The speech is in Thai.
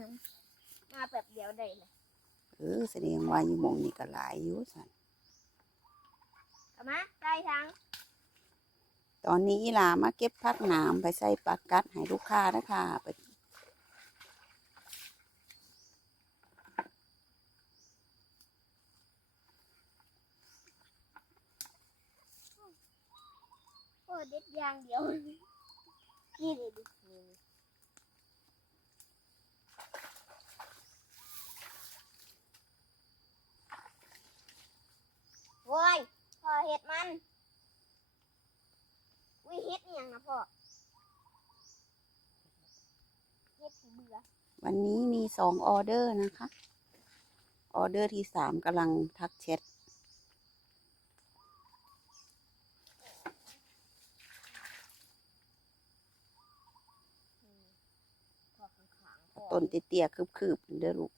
นึงมาแบบเดียวได้เลยเออแสดงว่าอยู่หมองนี่ก็หลายอยู่สันเอามาใส่ทั้งตอนนี้อีหลามาเก็บพักหนามไปใส่ปากกัดให้ลูกค้านะคะไปโอ้เด็ดอย่างเดียว นี่เลยดินี่โว้ยพ่อเห็ดมันวิเห็ดนี่ยังนะพ่อเห็ดผีเบื่อวันนี้มีสองออเดอร์นะคะ ออเดอร์ที่สามกำลังทักแชทอืมพ่อข้างๆพ่อต้นเตี้ยๆคืบๆเด้อลูก